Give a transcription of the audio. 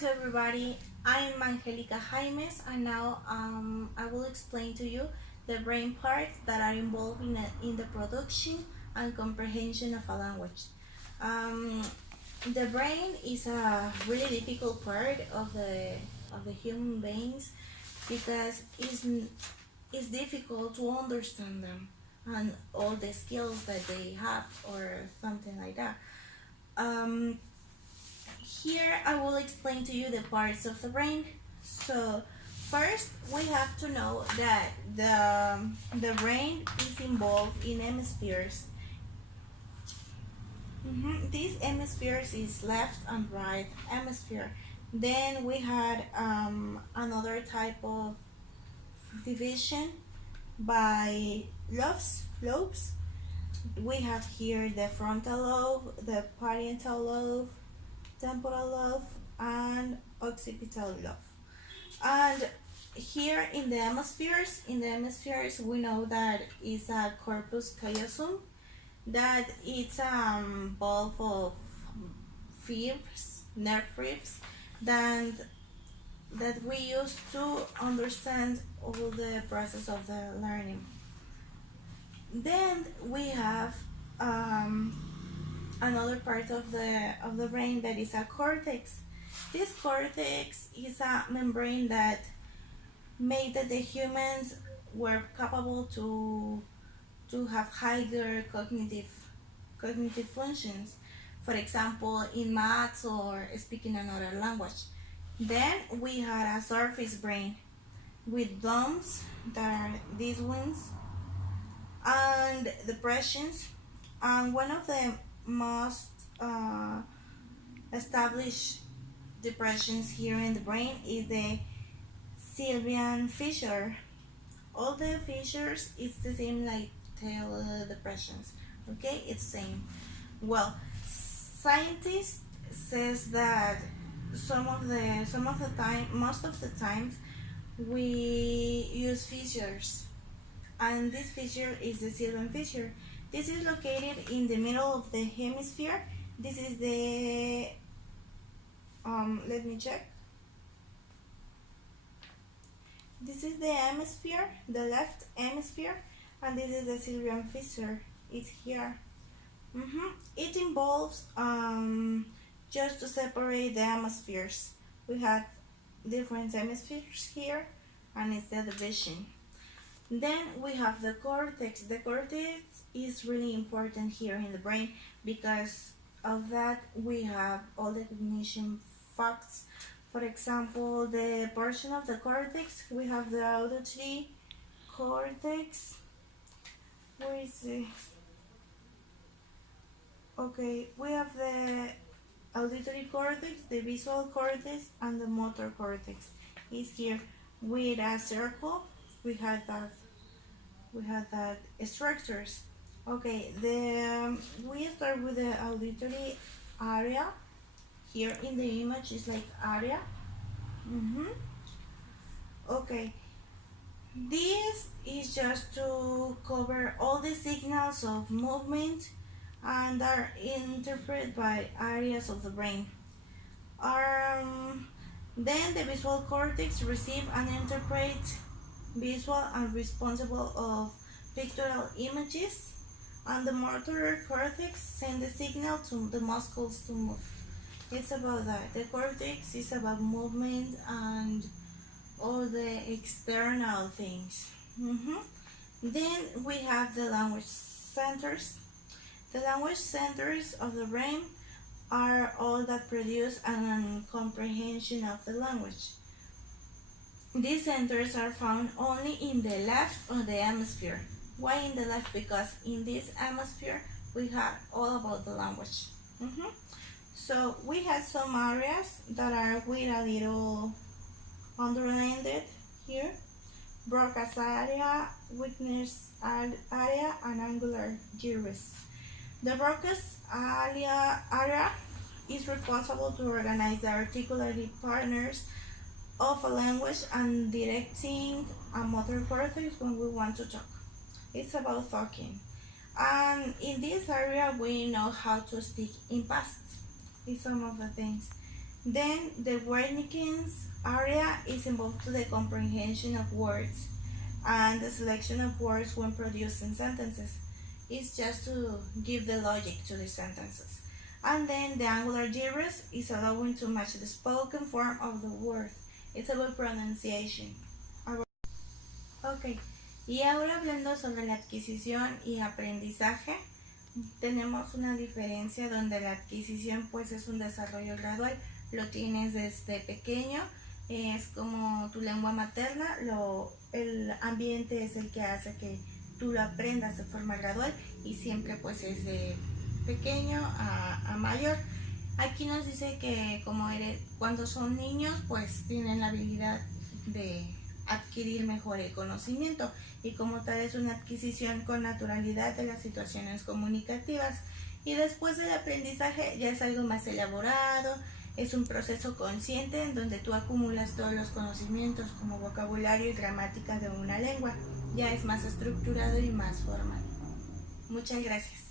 to everybody. I'm Angelica Jaimes, and now I will explain to you the brain parts that are involved in the production and comprehension of a language. Um, the brain is a really difficult part of the human beings because it's difficult to understand them and all the skills that they have or something like that. Um, Here I will explain to you the parts of the brain. So first we have to know that the brain is involved in hemispheres. These hemispheres is left and right hemisphere. Then we had another type of division by lobes. We have here the frontal lobe, the parietal lobe, temporal lobe, and occipital lobe. And here in the hemispheres, we know that it's a corpus callosum, that it's bulb of fibers, nerve fibers, that we use to understand all the process of the learning. Then we have another part of the brain that is a cortex. This cortex is a membrane that made that the humans were capable to have higher cognitive functions. For example, in maths or speaking another language. Then we had a surface brain with domes that are these ones and depressions, and one of the most established depressions here in the brain is the Sylvian fissure. All the fissures it's the same like tail depressions. Okay, it's same. Well, scientists says that most of the times we use fissures, and this fissure is the Sylvian fissure. This is located in the middle of the hemisphere. This is the let me check. This is the hemisphere, the left hemisphere, and this is the Sylvian fissure. It's here. It involves just to separate the hemispheres. We have different hemispheres here, and it's the division. Then we have the cortex. The cortex is really important here in the brain because of that we have all the cognition facts. For example, the portion of the cortex, we have the auditory cortex. Where is it? Okay, we have the auditory cortex, the visual cortex, and the motor cortex. Is here with a circle. We had that structures. Okay, we start with the auditory area. Here in the image is like area. Okay, this is just to cover all the signals of movement and are interpreted by areas of the brain. Then the visual cortex receive and interpret visual and responsible of pictorial images, and the motor cortex send the signal to the muscles to move. It's about that. The cortex is about movement and all the external things. Then we have the language centers. The language centers of the brain are all that produce an comprehension of the language. These centers are found only in the left of the hemisphere. Why in the left? Because in this hemisphere we have all about the language. So we have some areas that are with a little underlined here: Broca's area, weakness area, and angular gyrus. The Broca's area is responsible to organize the articulatory partners of a language and directing a motor cortex when we want to talk. It's about talking. And in this area we know how to speak in past. It's some of the things. Then the Wernicke's area is involved to the comprehension of words and the selection of words when produced in sentences. It's just to give the logic to the sentences. And then the angular gyrus is allowing to match the spoken form of the word. It's about pronunciation. Ok, y ahora hablando sobre la adquisición y aprendizaje, tenemos una diferencia donde la adquisición pues es un desarrollo gradual, lo tienes desde pequeño, es como tu lengua materna, el ambiente es el que hace que tú lo aprendas de forma gradual y siempre pues es de pequeño a mayor. Aquí nos dice que cuando son niños pues tienen la habilidad de adquirir mejor el conocimiento y como tal es una adquisición con naturalidad de las situaciones comunicativas. Y después del aprendizaje ya es algo más elaborado, es un proceso consciente en donde tú acumulas todos los conocimientos como vocabulario y gramática de una lengua. Ya es más estructurado y más formal. Muchas gracias.